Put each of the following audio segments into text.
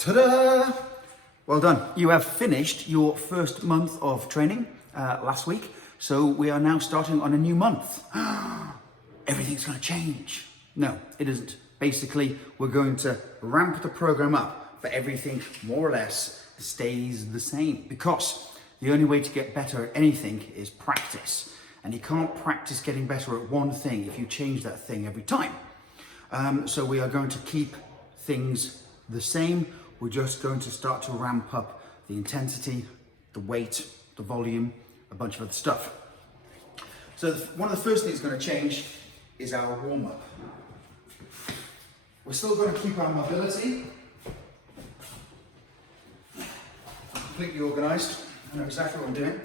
Ta-da! Well done. You have finished your first month of training last week, so we are now starting on a new month. Everything's going to change. No, it isn't. Basically, we're going to ramp the program up, but everything more or less stays the same, because the only way to get better at anything is practice. And you can't practice getting better at one thing if you change that thing every time. So we are going to keep things the same. We're just going to start to ramp up the intensity, the weight, the volume, a bunch of other stuff. So one of the first things going to change is our warm-up. We're still going to keep our mobility completely organised. I know exactly what I'm doing.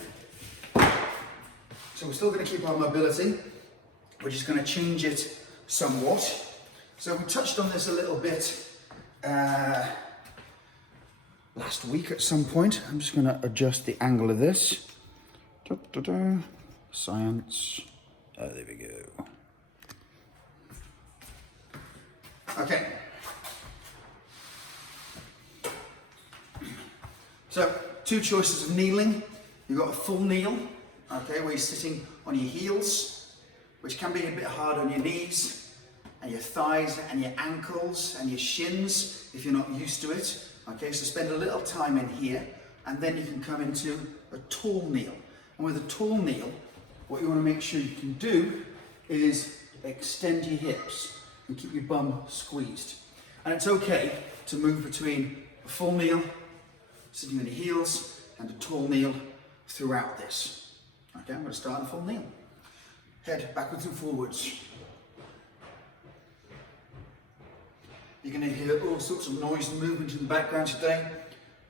So we're still going to keep our mobility. We're just going to change it somewhat. So we touched on this a little bit last week at some point. I'm just going to adjust the angle of this. Science. Oh, there we go. Okay. So, two choices of kneeling. You've got a full kneel, okay, where you're sitting on your heels, which can be a bit hard on your knees and your thighs and your ankles and your shins if you're not used to it. Okay, so spend a little time in here, and then you can come into a tall kneel. And with a tall kneel, what you want to make sure you can do is extend your hips and keep your bum squeezed. And it's okay to move between a full kneel, sitting on your heels, and a tall kneel throughout this. Okay, I'm going to start in a full kneel. Head backwards and forwards. You're going to hear all sorts of noise and movement in the background today.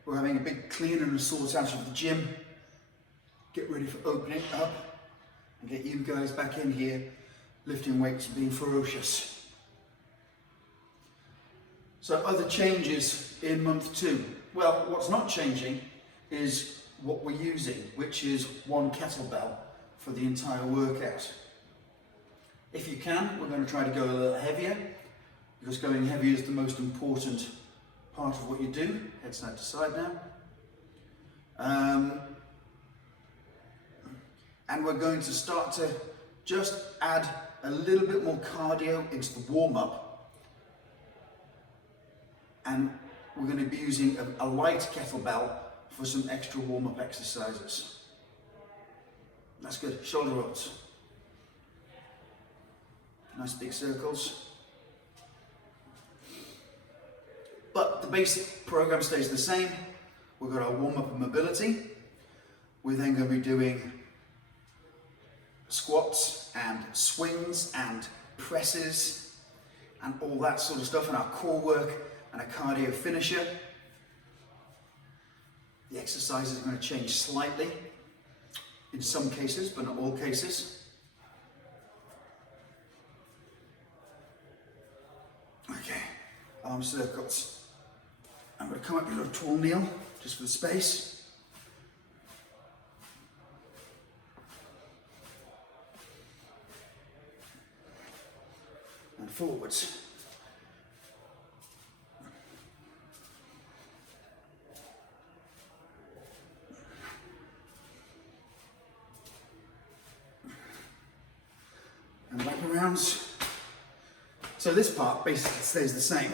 We're having a big clean and sort out of the gym. Get ready for opening up and get you guys back in here, lifting weights and being ferocious. So other changes in month 2. Well, what's not changing is what we're using, which is one kettlebell for the entire workout. If you can, we're going to try to go a little heavier, because going heavier is the most important part of what you do. Head side to side now. And we're going to start to just add a little bit more cardio into the warm-up. And we're going to be using a light kettlebell for some extra warm-up exercises. That's good. Shoulder rolls. Nice big circles. But the basic program stays the same. We've got our warm-up and mobility. We're then going to be doing squats and swings and presses and all that sort of stuff, and our core work and a cardio finisher. The exercises are going to change slightly in some cases, but not all cases. Okay, arm circles. I'm going to come up to a tall kneel, just for the space. And forwards. And wraparounds. So this part basically stays the same.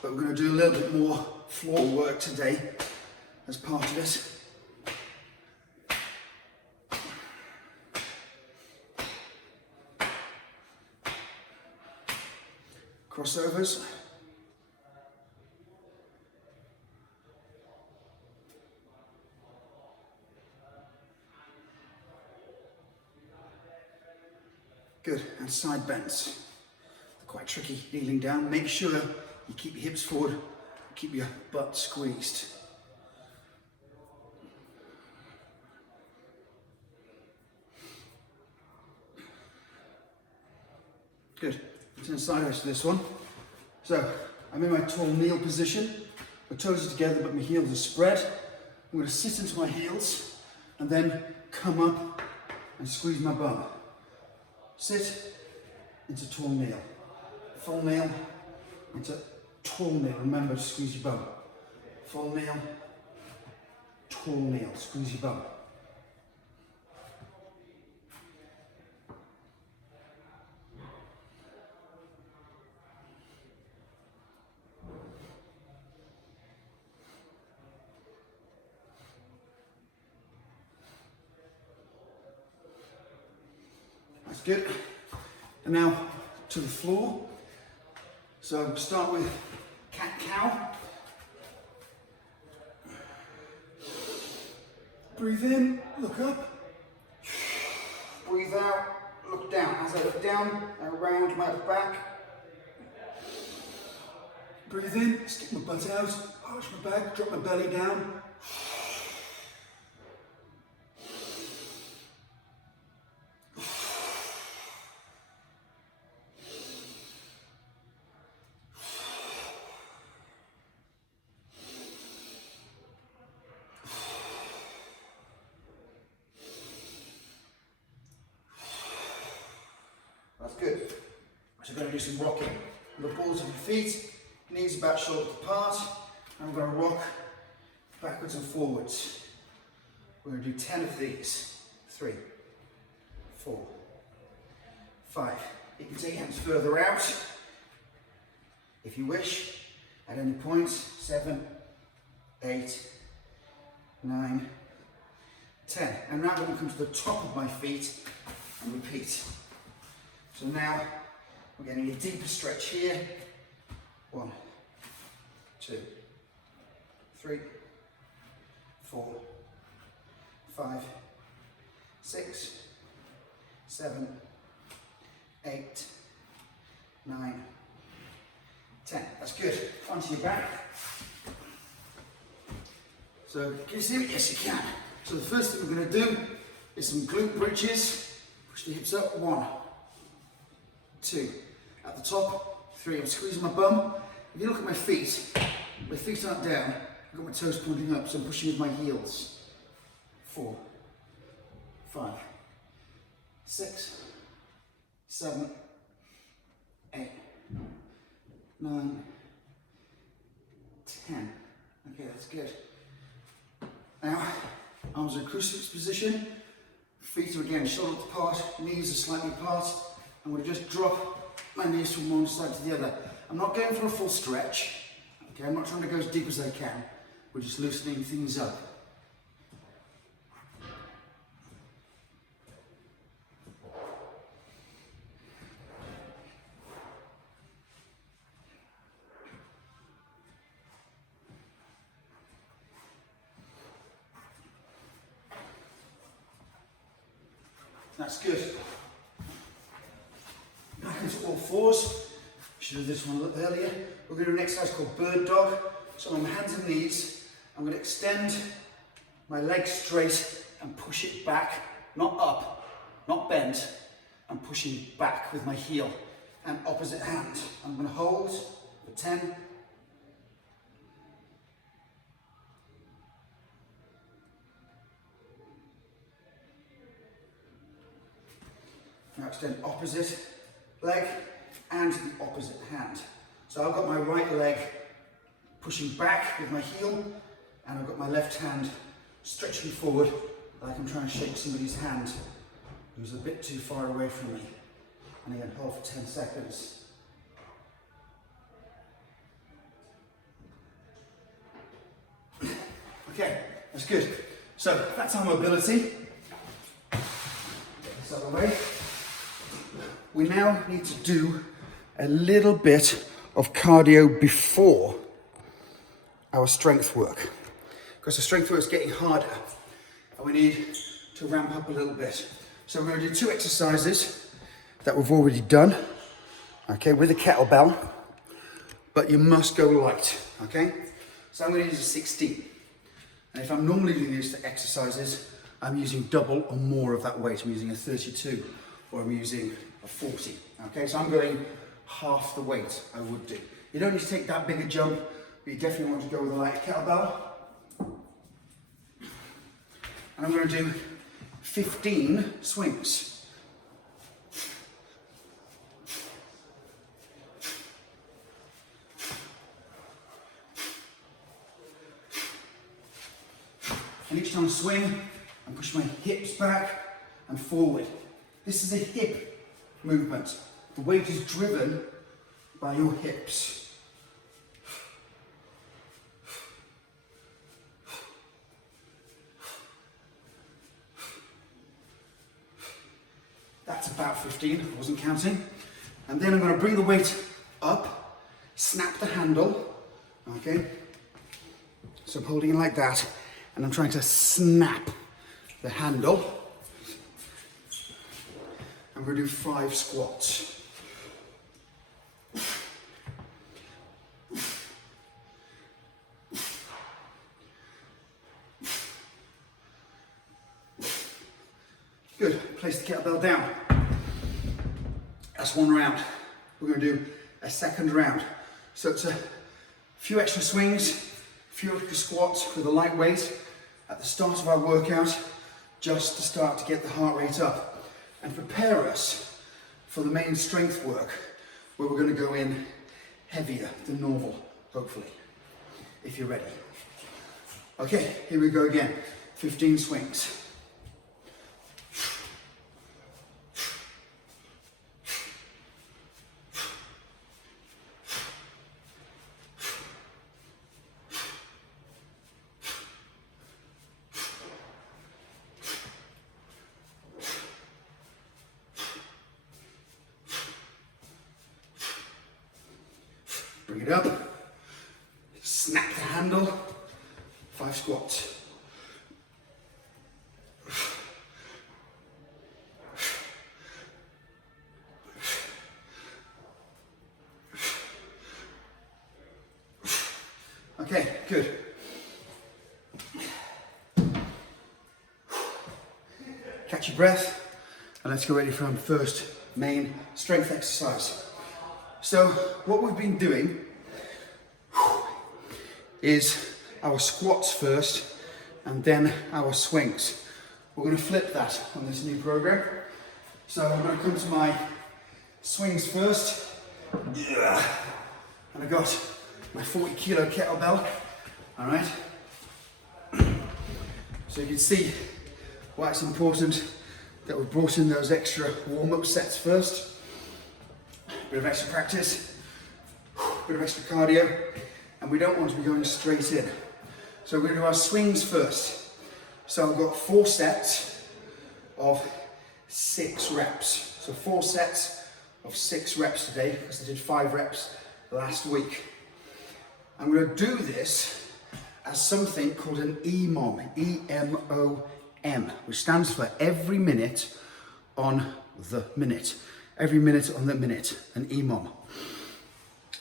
But we're going to do a little bit more floor work today as part of it. Crossovers. Good, and side bends. They're quite tricky kneeling down. Make sure you keep your hips forward, keep your butt squeezed. Good. Turn sideways to this one. So I'm in my tall kneel position. My toes are together, but my heels are spread. I'm going to sit into my heels and then come up and squeeze my bum. Sit into tall kneel. Full kneel into tall nail, remember to squeeze your bum. Full nail, tall nail, squeeze your bum. That's good. And now to the floor. So start with cat-cow. Breathe in, look up. Breathe out, look down. As I look down, I round my back. Breathe in, stick my butt out, arch my back, drop my belly down. That's good. So we're going to do some rocking. The balls of your feet, knees about shoulder apart, and we're going to rock backwards and forwards. We're going to do 10 of these. 3, 4, 5. You can take your hands further out if you wish at any point. 7, 8, 9, 10. And now I'm going to come to the top of my feet and repeat. So now we're getting a deeper stretch here. 1, 2, 3, 4, 5, 6, 7, 8, 9, 10. That's good. Onto your back. So can you see me? Yes, you can. So the first thing we're going to do is some glute bridges. Push the hips up. 1, 2. At the top, 3. I'm squeezing my bum. If you look at my feet aren't down. I've got my toes pointing up, so I'm pushing with my heels. 4, 5, 6, 7, 8, 9, 10. Okay, that's good. Now, arms are in crucifix position. Feet are again shoulder apart, knees are slightly apart. I'm going to just drop my knees from one side to the other. I'm not going for a full stretch. Okay, I'm not trying to go as deep as I can. We're just loosening things up. That's good. Back into all fours. Should have done this one a little earlier. We're going to do an exercise called bird dog. So on my hands and knees, I'm going to extend my legs straight and push it back, not up, not bent. I'm pushing back with my heel and opposite hand. I'm going to hold for 10. Now extend opposite leg and the opposite hand. So I've got my right leg pushing back with my heel, and I've got my left hand stretching forward like I'm trying to shake somebody's hand who's a bit too far away from me. And again, hold for 10 seconds. Okay, that's good. So that's our mobility. Get this out of the way. We now need to do a little bit of cardio before our strength work, because the strength work is getting harder and we need to ramp up a little bit. So we're going to do 2 exercises that we've already done, okay, with a kettlebell, but you must go light, okay? So I'm going to use a 16, and if I'm normally doing these exercises, I'm using double or more of that weight. I'm using a 32 or I'm using a 40, okay? So I'm going half the weight I would do. You don't need to take that big a jump, but you definitely want to go with a light kettlebell. And I'm going to do 15 swings. And each time I swing, I push my hips back and forward. This is a hip movement. The weight is driven by your hips. That's about 15, I wasn't counting. And then I'm going to bring the weight up, snap the handle, okay? So I'm holding it like that, and I'm trying to snap the handle. I'm going to do 5 squats. Good, place the kettlebell down. That's one round. We're going to do a second round. So it's a few extra swings, a few extra squats with a light weight at the start of our workout, just to start to get the heart rate up and prepare us for the main strength work, where we're going to go in heavier than normal, hopefully, if you're ready. Okay, here we go again. 15 swings. Bring it up, snap the handle, 5 squats. Okay, good. Catch your breath, and let's go ready for our first main strength exercise. So what we've been doing is our squats first and then our swings. We're going to flip that on this new program. So I'm going to come to my swings first. Yeah. And I got my 40 kilo kettlebell. All right. So you can see why it's important that we brought in those extra warm-up sets first. Bit of extra practice, bit of extra cardio, and we don't want to be going straight in. So we're going to do our swings first. So I've got 4 sets of 6 reps. So 4 sets of 6 reps today, because I did 5 reps last week. I'm going to do this as something called an EMOM, E-M-O-M, which stands for every minute on the minute. Every minute on the minute, an EMOM.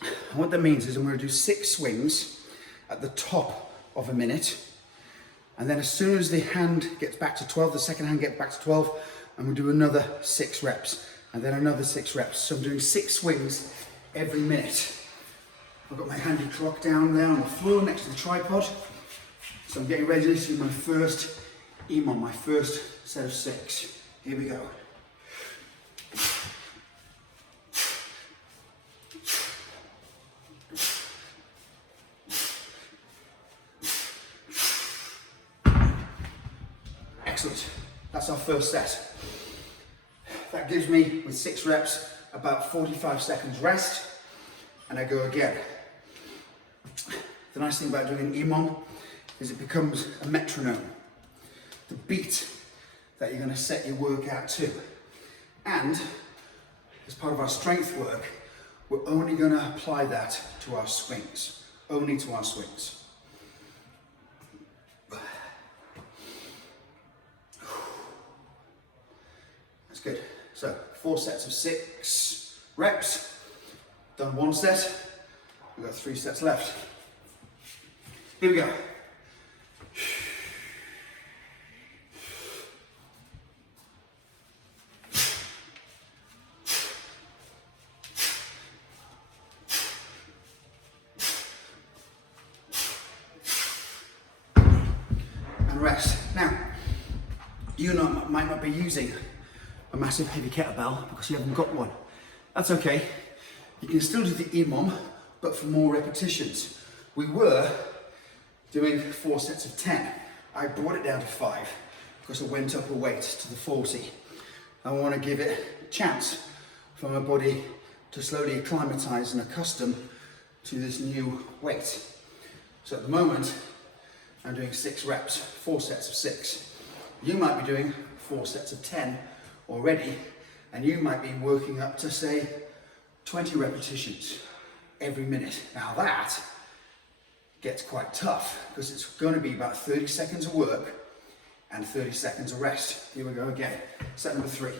And what that means is I'm going to do 6 swings at the top of a minute, and then as soon as the hand gets back to 12, the second hand gets back to 12, I'm going to do another 6 reps, and then another 6 reps. So I'm doing 6 swings every minute. I've got my handy clock down there on the floor next to the tripod. So I'm getting ready to do my first EMOM, my first set of 6. Here we go. Excellent. That's our first set. That gives me, with 6 reps, about 45 seconds rest, and I go again. The nice thing about doing an EMOM is it becomes a metronome, the beat that you're going to set your workout to. And as part of our strength work, we're only going to apply that to our swings, only to our swings. That's good. So 4 sets of 6 reps, done 1 set, we've got 3 sets left. Here we go. And rest. Now, you might not be using a massive heavy kettlebell because you haven't got one. That's okay. You can still do the EMOM, but for more repetitions. We were doing 4 sets of 10. I brought it down to 5 because I went up a weight to the 40. I want to give it a chance for my body to slowly acclimatise and accustom to this new weight. So at the moment, I'm doing 6 reps, 4 sets of 6. You might be doing 4 sets of 10 already, and you might be working up to, say, 20 repetitions every minute. Now that gets quite tough because it's going to be about 30 seconds of work and 30 seconds of rest. Here we go again. Set number 3.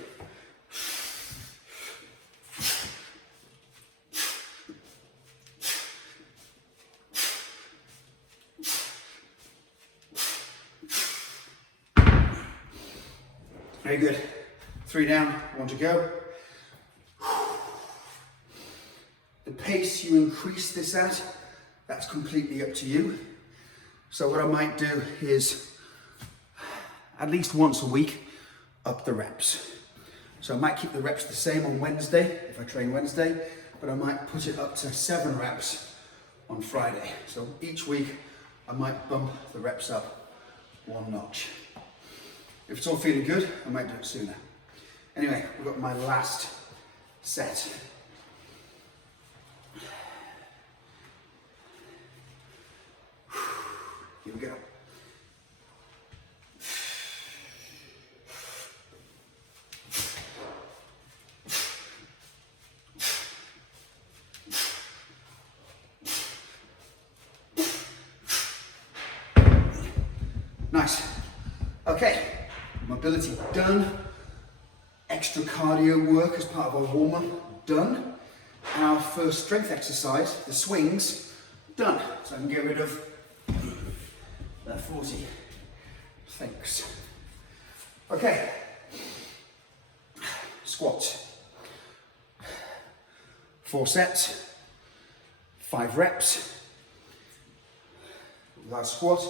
Very good. 3 down, 1 to go. The pace you increase this at, that's completely up to you. So what I might do is, at least once a week, up the reps. So I might keep the reps the same on Wednesday, if I train Wednesday, but I might put it up to 7 reps on Friday. So each week, I might bump the reps up 1 notch. If it's all feeling good, I might do it sooner. Anyway, we've got my last set. Here we go. Nice. Okay, mobility done. Extra cardio work as part of our warm-up done. And our first strength exercise, the swings, done. So I can get rid of that 40. Thanks. Okay. Squats. 4 sets, 5 reps. With our squat,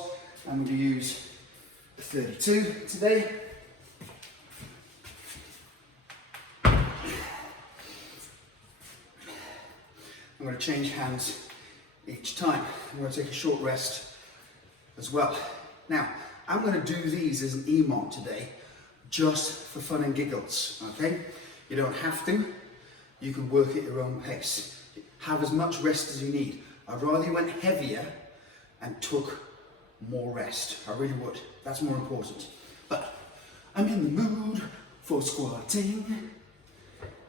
I'm going to use 32 today. I'm going to change hands each time. I'm going to take a short rest as well. Now, I'm going to do these as an EMOM today, just for fun and giggles, okay? You don't have to. You can work at your own pace. Have as much rest as you need. I'd rather you went heavier and took more rest. I really would. That's more important. But I'm in the mood for squatting.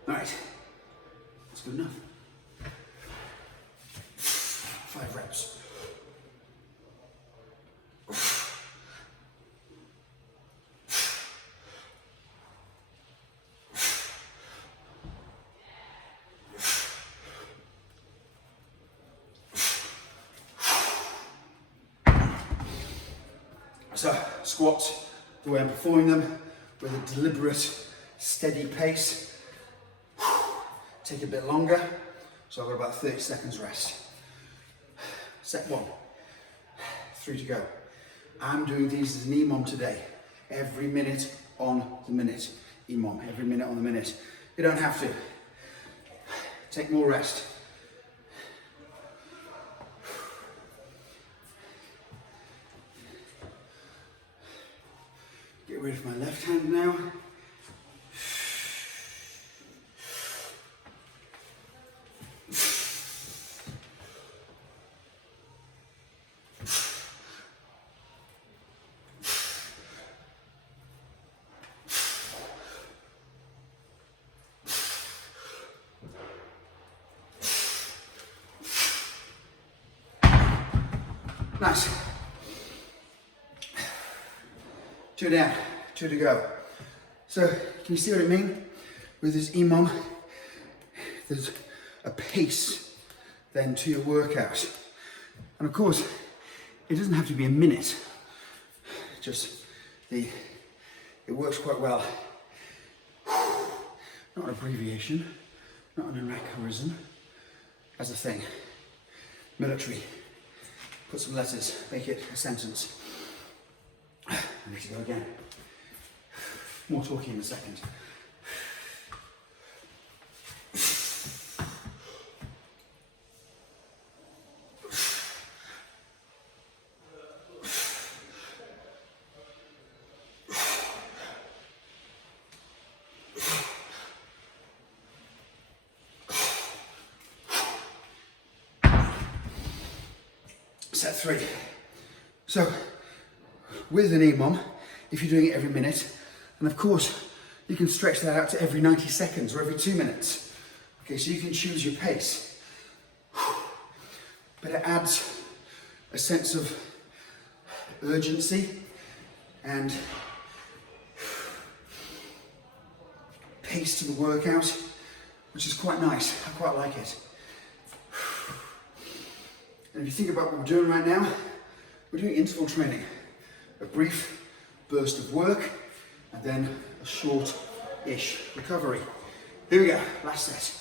All right, that's good enough. 5 reps. So, squats, the way I'm performing them, with a deliberate, steady pace. Take a bit longer, so I've got about 30 seconds rest. Set 1, 3 to go. I'm doing these as an EMOM today. Every minute on the minute. EMOM, every minute on the minute. You don't have to. Take more rest. Get rid of my left hand now. Nice. 2 down, 2 to go. So, can you see what I mean? With this EMOM, there's a pace then to your workout. And of course, it doesn't have to be a minute. It works quite well. Not an abbreviation, not an anachronism. As a thing. Military. Put some letters, make it a sentence. I need to go again. More talking in a second. Set 3. So with an EMOM, if you're doing it every minute, and of course you can stretch that out to every 90 seconds or every 2 minutes. Okay, so you can choose your pace. But it adds a sense of urgency and pace to the workout, which is quite nice. I quite like it. And if you think about what we're doing right now, we're doing interval training. A brief burst of work and then a short-ish recovery. Here we go, last set.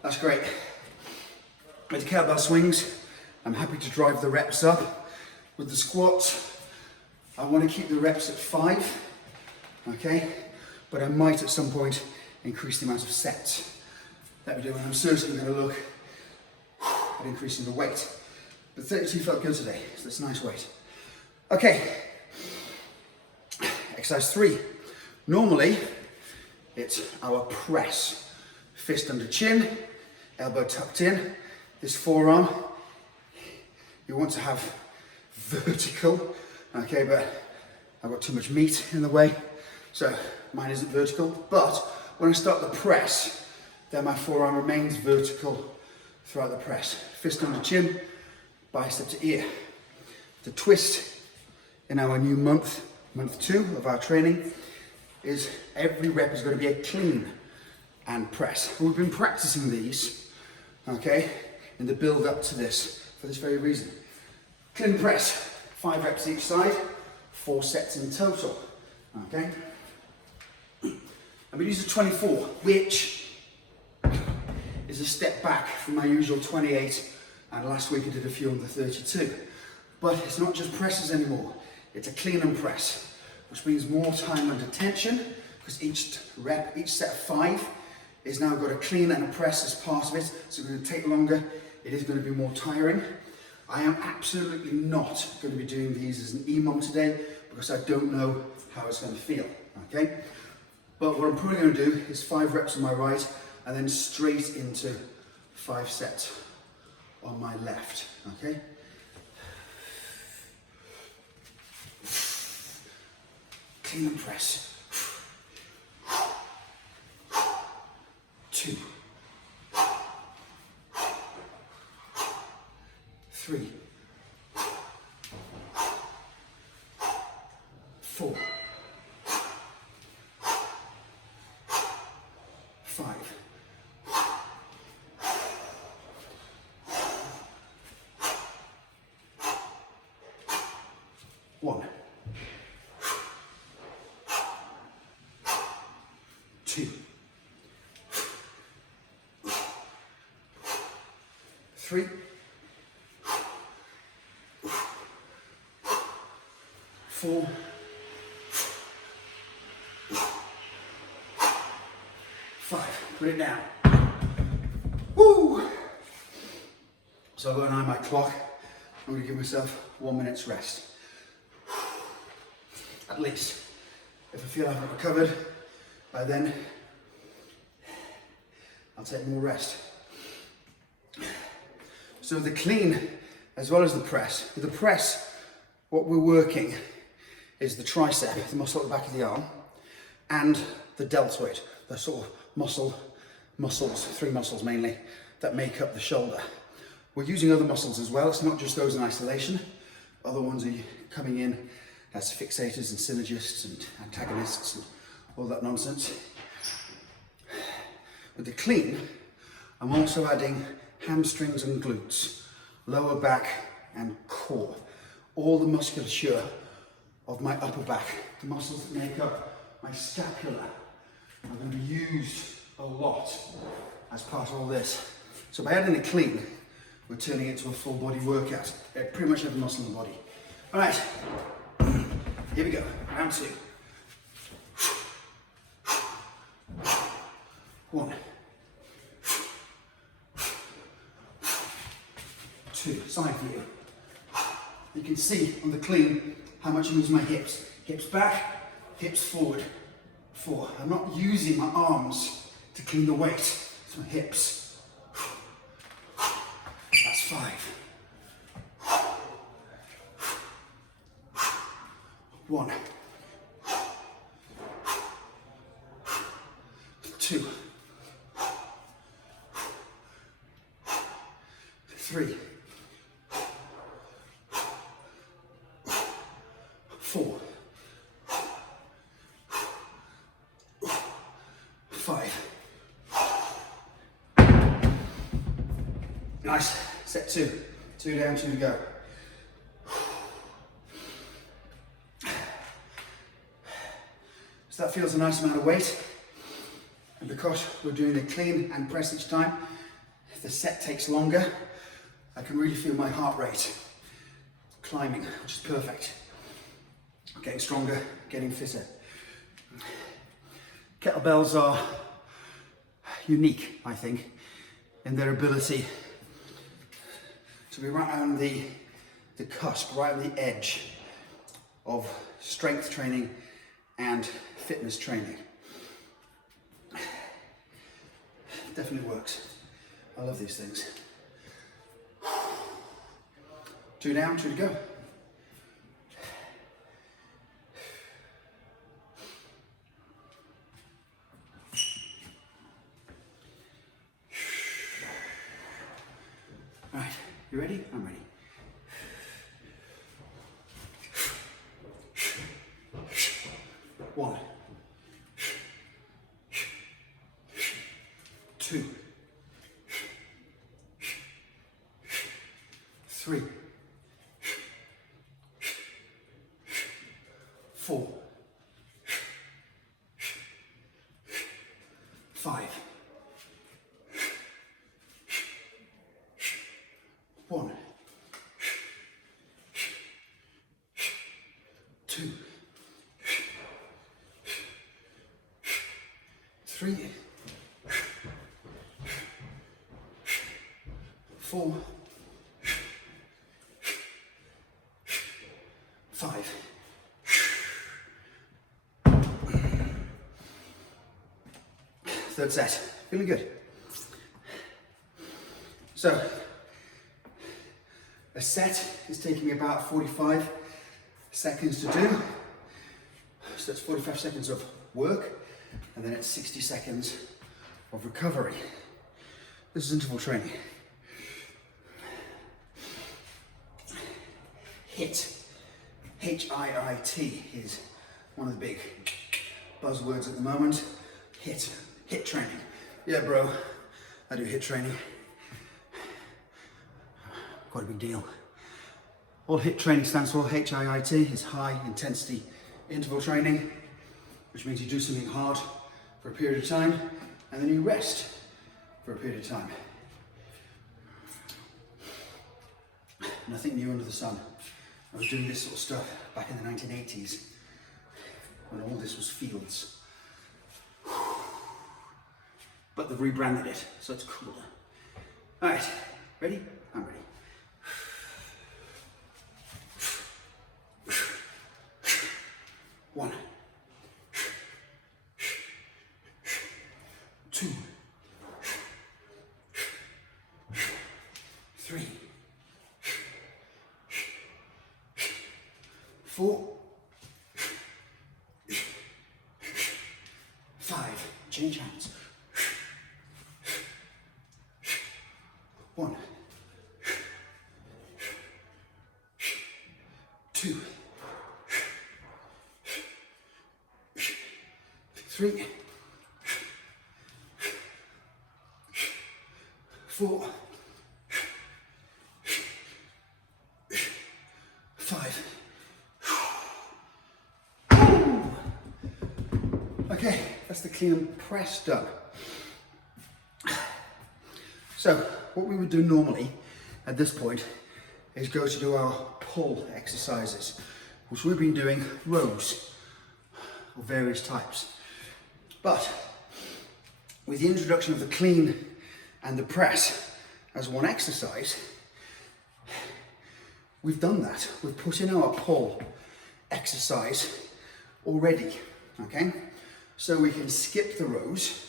That's great. With the kettlebell swings, I'm happy to drive the reps up. With the squats, I want to keep the reps at 5, okay? But I might at some point increase the amount of sets that we do, and I'm certainly going to look at increasing the weight. But 32 felt good today, so that's a nice weight. Okay, exercise 3. Normally, it's our press. Fist under chin, elbow tucked in. This forearm, you want to have vertical, okay, but I've got too much meat in the way, so mine isn't vertical. But when I start the press, then my forearm remains vertical throughout the press. Fist under chin, bicep to ear. The twist in our new month 2 of our training, is every rep is going to be a clean and press. We've been practicing these, okay, in the build up to this, for this very reason. Clean press, 5 reps each side, 4 sets in total, okay? I'm going to use a 24, which is a step back from my usual 28, and last week I did a few on the 32. But it's not just presses anymore, it's a clean and press, which means more time under tension, because each rep, each set of 5, is now got a clean and a press as part of it, so it's going to take longer, it is going to be more tiring. I am absolutely not going to be doing these as an EMOM today, because I don't know how it's going to feel, okay? But what I'm probably going to do is 5 reps on my right, and then straight into 5 sets on my left, okay? Clean and press. 2, 3, 4, 5, 1, 2, 3, 4, 5. Put it down. Woo! So I've got an eye on my clock. I'm going to give myself 1 minute's rest. At least. If I feel I haven't recovered by then, I'll take more rest. So the clean as well as the press. With the press, what we're working is the tricep, the muscle at the back of the arm, and the deltoid, the sort of muscles, 3 muscles mainly, that make up the shoulder. We're using other muscles as well, it's not just those in isolation. Other ones are coming in as fixators and synergists and antagonists and all that nonsense. With the clean, I'm also adding hamstrings and glutes, lower back and core. All the musculature of my upper back, the muscles that make up my scapula, are going to be used a lot as part of all this. So by adding a clean, we're turning it into a full body workout. Pretty much every muscle in the body. All right, here we go, round 2. 1, 2, side view. You can see on the clean how much I use my hips. Hips back, hips forward. 4. I'm not using my arms to clean the weight. It's my hips. That's 5. 1, 2, 3, 4, 5. Nice. Set 2. 2 down, 2 to go. So that feels a nice amount of weight. And because we're doing the clean and press each time, if the set takes longer, I can really feel my heart rate climbing, which is perfect. Getting stronger, getting fitter. Kettlebells are unique, I think, in their ability to be right on the cusp, right on the edge of strength training and fitness training. Definitely works. I love these things. 2 down, 2 to go. All right, you ready? I'm ready. 1, 2, 3, 4, 5, 1, 2, 3, 4, 5. Third set. Feeling good. So, a set is taking me about 45 seconds to do. So that's 45 seconds of work, and then it's 60 seconds of recovery. This is interval training. HIIT, H-I-I-T, is one of the big buzzwords at the moment. HIIT training. Yeah, bro, I do HIIT training. Quite a big deal. All HIIT training stands for, H-I-I-T, is high intensity interval training, which means you do something hard for a period of time, and then you rest for a period of time. Nothing new under the sun. I was doing this sort of stuff back in the 1980s, when all this was fields. But they've rebranded it, so it's cooler. All right, ready? I'm ready. 1, 2, 3, 4, 5. Change hands. 1, 2, 3, 4, 5. Okay, that's the clean and press done. So, what we would do normally at this point is go to do our pull exercises, which we've been doing rows of various types. But with the introduction of the clean and the press as one exercise, we've done that. We've put in our pull exercise already, okay? So we can skip the rows,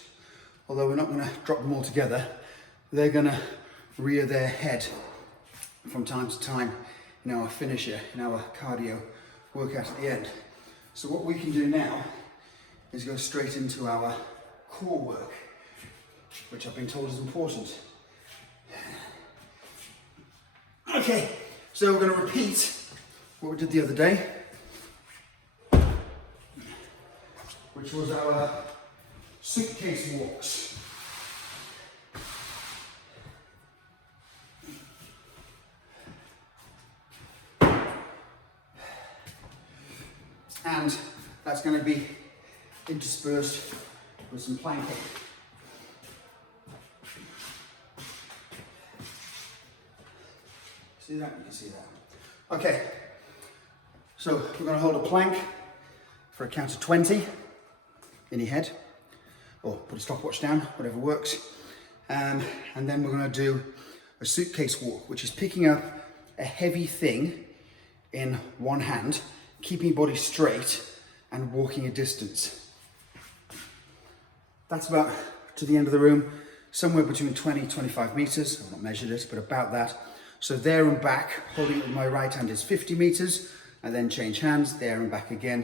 although we're not gonna drop them all together. They're gonna rear their head from time to time in our finisher, in our cardio workout at the end. So what we can do now is go straight into our core work, which I've been told is important. Okay, so we're going to repeat what we did the other day, which was our suitcase walks. And that's going to be interspersed with some planking. See that? You can see that. Okay, so we're going to hold a plank for a count of 20 in your head, or put a stopwatch down, whatever works. And then we're going to do a suitcase walk, which is picking up a heavy thing in one hand, keeping your body straight and walking a distance. That's about to the end of the room, somewhere between 20 and 25 meters. I've not measured it, but about that. So there and back, holding it with my right hand is 50 meters, and then change hands, there and back again,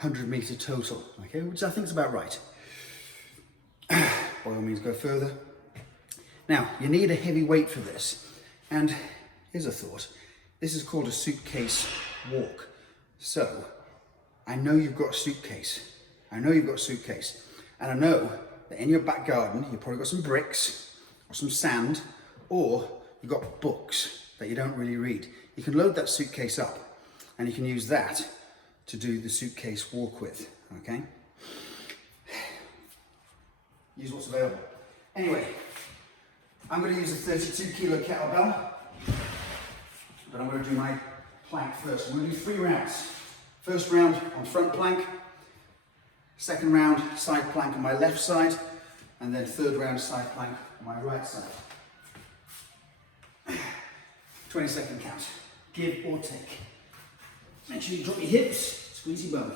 100 meter total, okay, which I think is about right. By all means, go further. Now, you need a heavy weight for this, and here's a thought. This is called a suitcase walk. So, I know you've got a suitcase. I know you've got a suitcase. And I know that in your back garden, you've probably got some bricks, or some sand, or you've got books that you don't really read. You can load that suitcase up, and you can use that to do the suitcase walk with, okay? Use what's available. Anyway, I'm going to use a 32 kilo kettlebell, but I'm going to do my plank first. I'm going to do 3 rounds. First round on front plank, second round side plank on my left side, and then third round side plank on my right side. 20-second count, give or take. Make sure you drop your hips, squeeze your bum.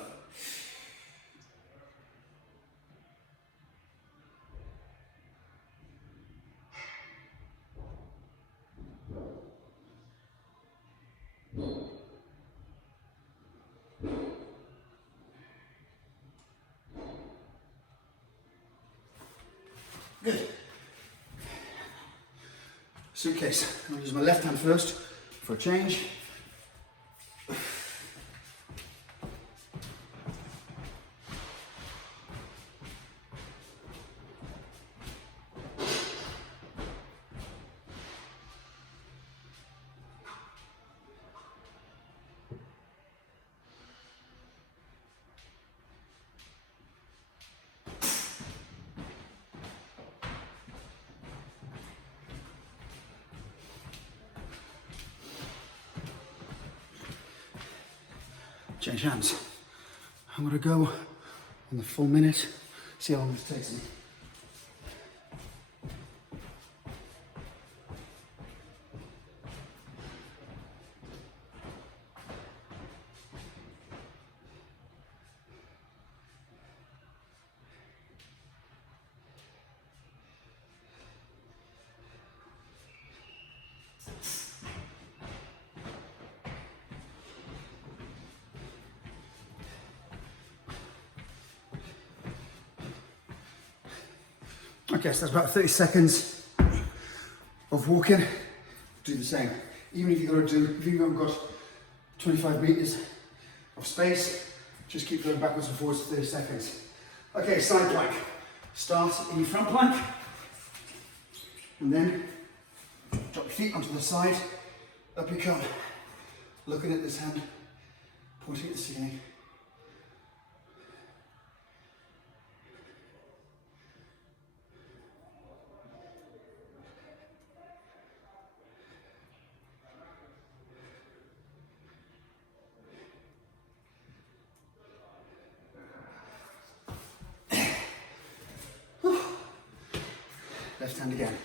Good. Suitcase. I'm going to use my left hand first for a change. Change hands. I'm going to go on the full minute, see how long this takes me. Okay, so that's about 30 seconds of walking. Do the same. Even if you've got 25 meters of space, just keep going backwards and forwards for 30 seconds. Okay, side plank. Start in your front plank, and then drop your feet onto the side, up you come. Looking at this hand, pointing at the ceiling. Left hand again.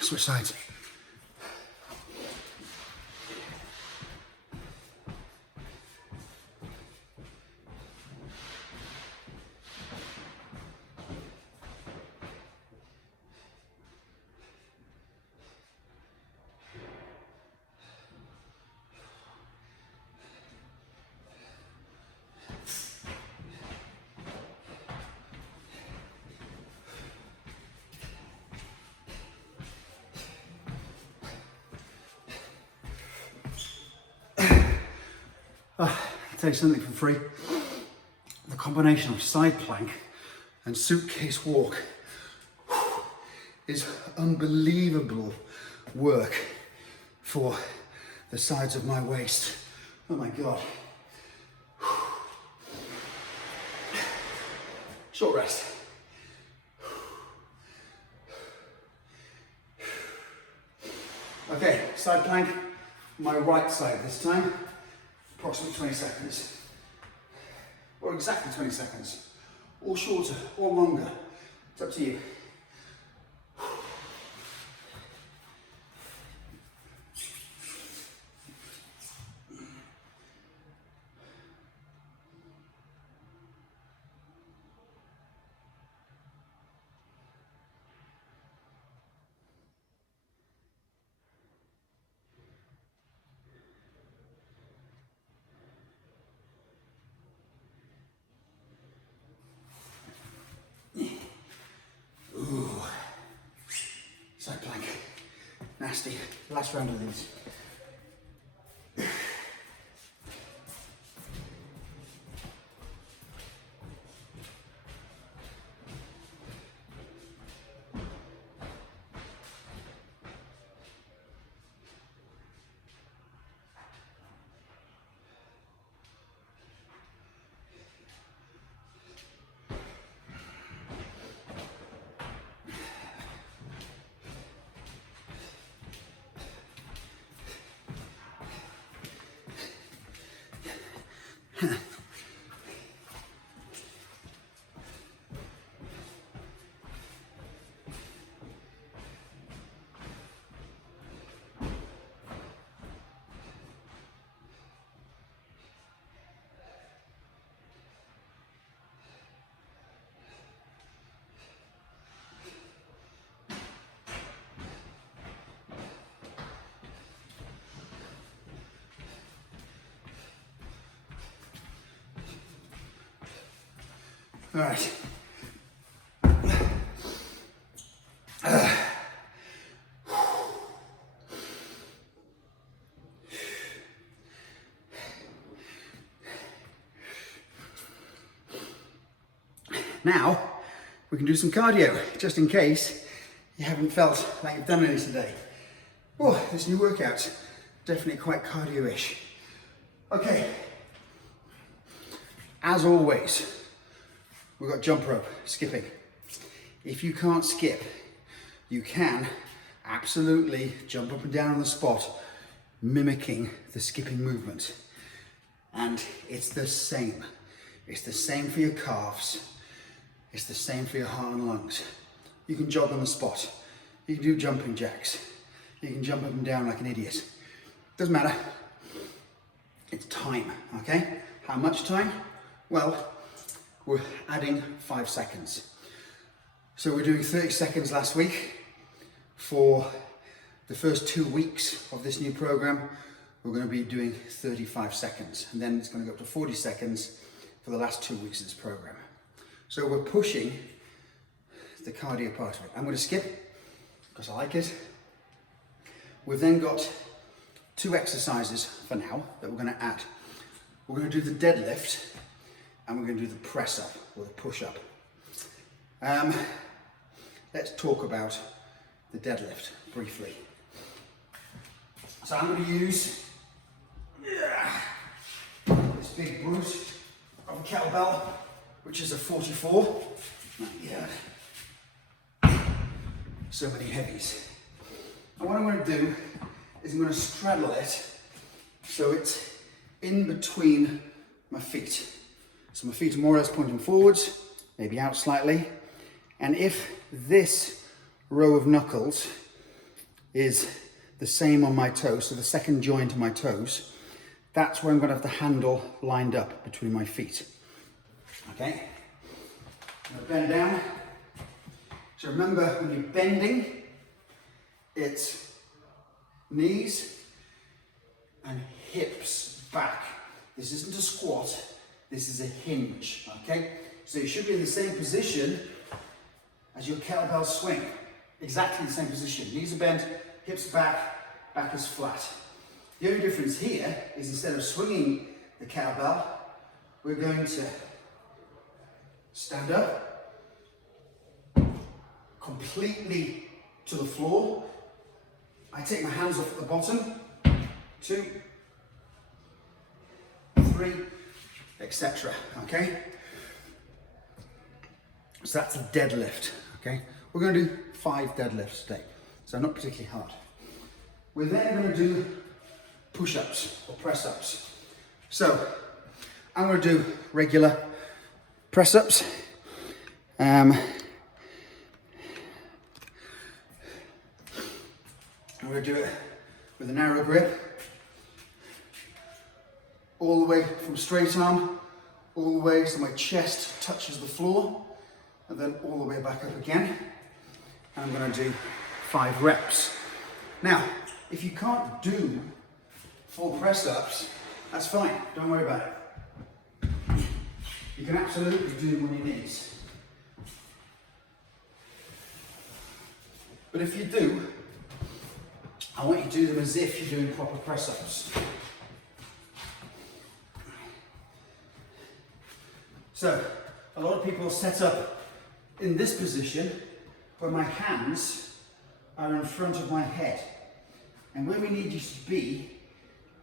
Switch sides. I'll tell you something for free. The combination of side plank and suitcase walk is unbelievable work for the sides of my waist. Oh my God. Short rest. Okay, side plank, my right side this time. Approximately 20 seconds, or exactly 20 seconds, or shorter, or longer. It's up to you. Ooh, side plank, nasty. Last round of these. All right. Now, we can do some cardio, just in case you haven't felt like you've done any today. Oh, this new workout's definitely quite cardio-ish. Okay, as always, we've got jump rope, skipping. If you can't skip, you can absolutely jump up and down on the spot, mimicking the skipping movement. And it's the same. It's the same for your calves. It's the same for your heart and lungs. You can jog on the spot. You can do jumping jacks. You can jump up and down like an idiot. Doesn't matter. It's time, okay? How much time? Well, we're adding 5 seconds. So we're doing 30 seconds last week. For the first 2 weeks of this new program, we're going to be doing 35 seconds. And then it's going to go up to 40 seconds for the last 2 weeks of this program. So we're pushing the cardio part of it. I'm going to skip because I like it. We've then got 2 exercises for now that we're going to add. We're going to do the deadlift and we're going to do the press up or the push up. Let's talk about the deadlift briefly. So I'm going to use this big brute of a kettlebell, which is a 44. Yeah. So many heavies. And what I'm going to do is I'm going to straddle it so it's in between my feet. So my feet are more or less pointing forwards, maybe out slightly. And if this row of knuckles is the same on my toes, so the second joint of my toes, that's where I'm going to have the handle lined up between my feet. Okay? I'm going to bend down. So remember, when you're bending, it's knees and hips back. This isn't a squat, this is a hinge, okay? So you should be in the same position as your kettlebell swing. Exactly the same position. Knees are bent, hips back, back is flat. The only difference here is instead of swinging the kettlebell, we're going to stand up completely to the floor. I take my hands off at the bottom, 2, 3, etc. Okay? So that's a deadlift. Okay? We're going to do 5 deadlifts today, so not particularly hard. We're then going to do push-ups or press-ups. So I'm going to do regular press-ups. I'm going to do it with a narrow grip, all the way from straight arm, all the way so my chest touches the floor, and then all the way back up again. And I'm going to do 5 reps. Now, if you can't do full press-ups, that's fine, don't worry about it. You can absolutely do them on your knees. But if you do, I want you to do them as if you're doing proper press-ups. So, a lot of people set up in this position where my hands are in front of my head. And where we need you to be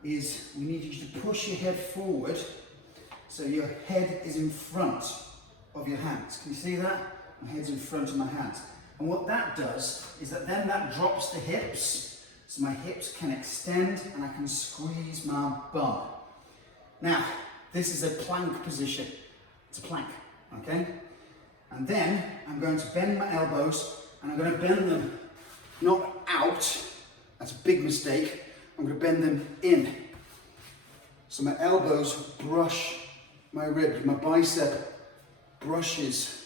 is we need you to push your head forward so your head is in front of your hands. Can you see that? My head's in front of my hands. And what that does is that then that drops the hips, so my hips can extend and I can squeeze my bum. Now, this is a plank position. It's a plank, okay? And then I'm going to bend my elbows and I'm going to bend them not out, that's a big mistake, I'm going to bend them in. So my elbows brush my ribs, my bicep brushes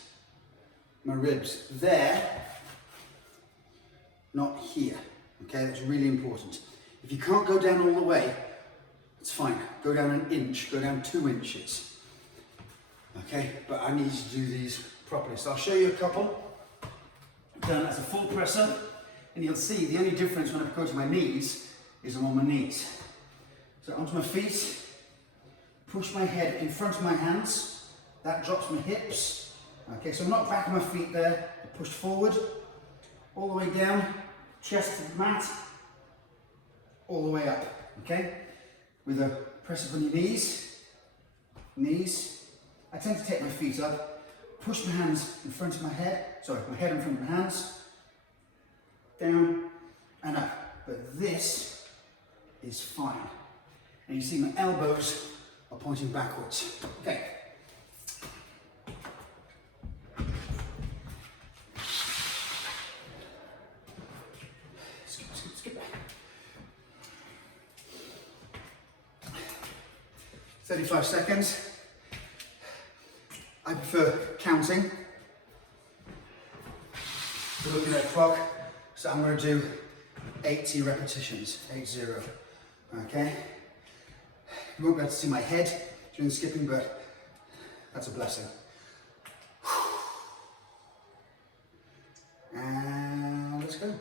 my ribs there, not here, okay? That's really important. If you can't go down all the way, it's fine. Go down an inch, go down 2 inches. Okay, but I need you to do these properly. So I'll show you a couple. Done as a full press up, and you'll see the only difference when I go to my knees is I'm on my knees. So onto my feet, push my head in front of my hands, that drops my hips. Okay, so I'm not back on my feet there, I push forward, all the way down, chest to the mat, all the way up, okay? With a press up on your knees, I tend to take my feet up, push my hands in front of my head, my head in front of my hands, down and up. But this is fine. And you see my elbows are pointing backwards. Okay. Skip. 35 seconds. I prefer counting. We're looking at a clock, so I'm going to do 80 repetitions, 80. Okay? You won't be able to see my head during the skipping, but that's a blessing. And let's go.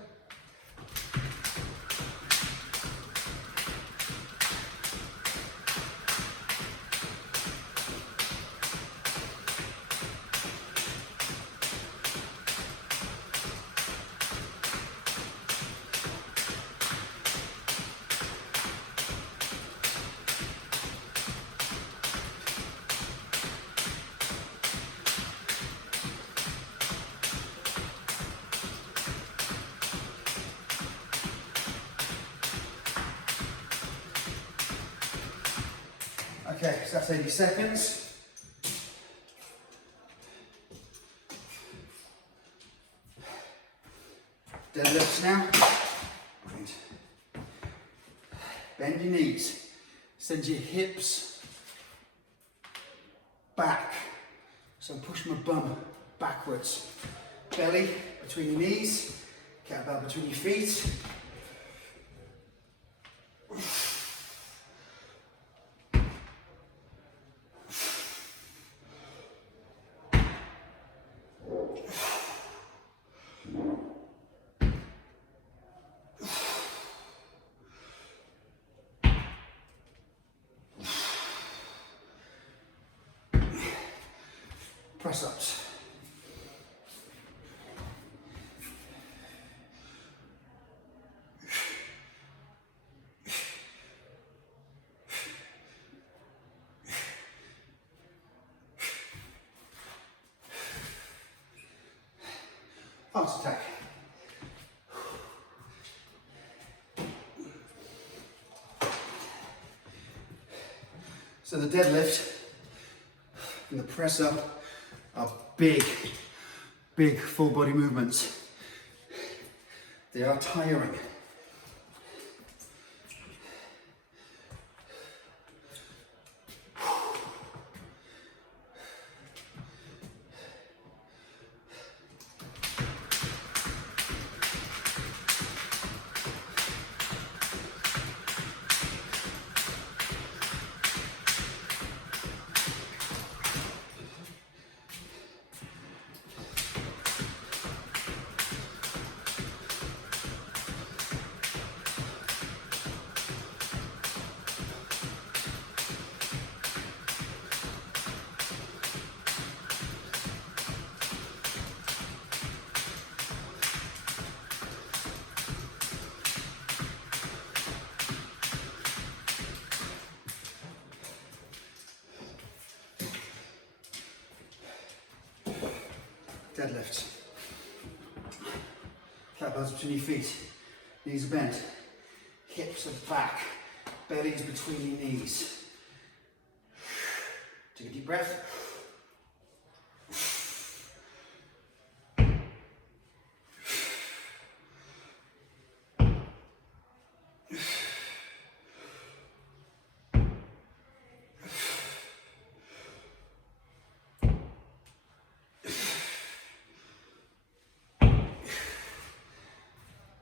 Okay, so that's 80 seconds. Deadlifts now. Right. Bend your knees. Send your hips back. So push my bum backwards. Belly between your knees. Kettlebell between your feet. Press-ups. Heart attack. So the deadlift and the press up are big full body movements. They are tiring. Deadlift. Kettlebells between your feet. Knees are bent. Hips are back. Belly's between your knees. Take a deep breath.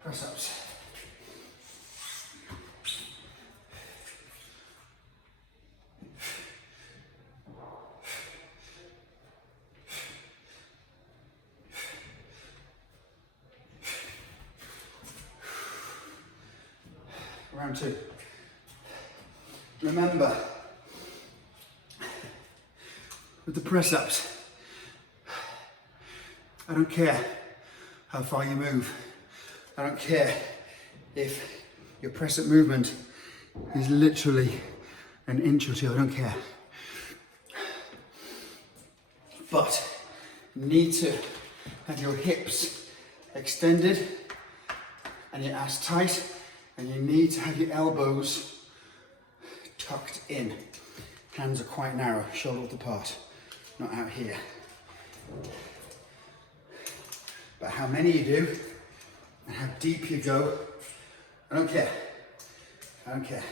Press-ups. Round two. Remember, with the press-ups, I don't care how far you move. I don't care if your press-up movement is literally an inch or two, I don't care. But you need to have your hips extended and your ass tight, and you need to have your elbows tucked in. Hands are quite narrow, shoulder width apart, not out here. But how many you do, and how deep you go, I don't care. I don't care.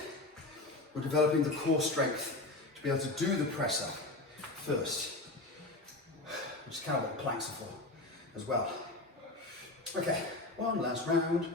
We're developing the core strength to be able to do the press up first, which is kind of what planks are for as well. Okay, one last round.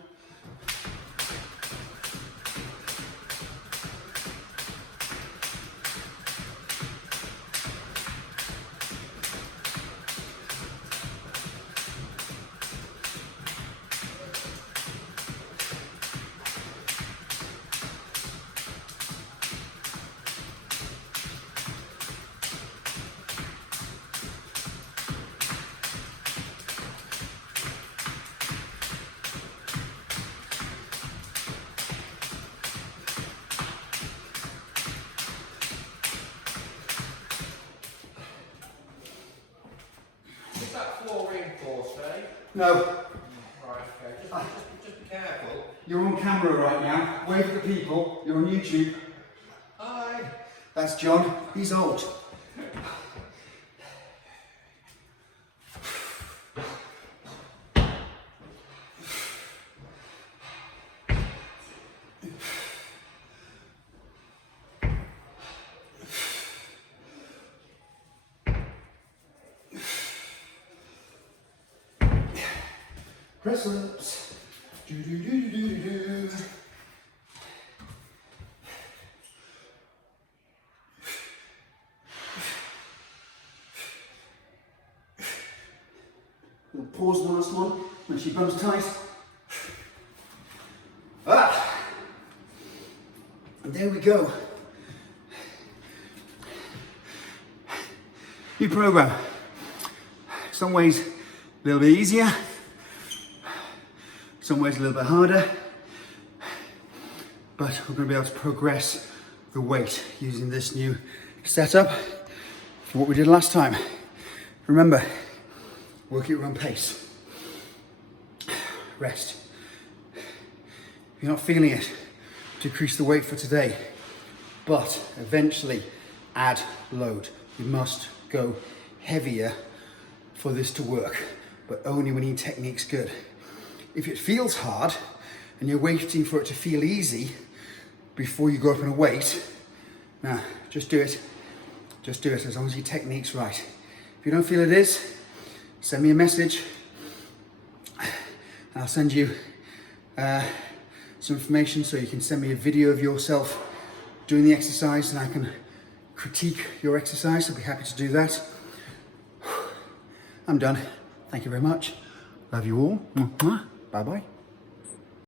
No. Right, okay. Just be careful. You're on camera right now. Wave at the people. You're on YouTube. Hi. That's John. He's old. Press ups. Do do do do do do. We'll pause the last one when she bumps tight. Ah! And there we go. New program. Some ways a little bit easier. Some ways a little bit harder, but we're going to be able to progress the weight using this new setup for what we did last time. Remember, work at your own pace. Rest. If you're not feeling it, decrease the weight for today, but eventually add load. You must go heavier for this to work, but only when your technique's good. If it feels hard and you're waiting for it to feel easy before you go up in a weight, nah, just do it. Just do it as long as your technique's right. If you don't feel it is, send me a message and I'll send you some information so you can send me a video of yourself doing the exercise and I can critique your exercise. I'll be happy to do that. I'm done. Thank you very much. Love you all. Bye-bye.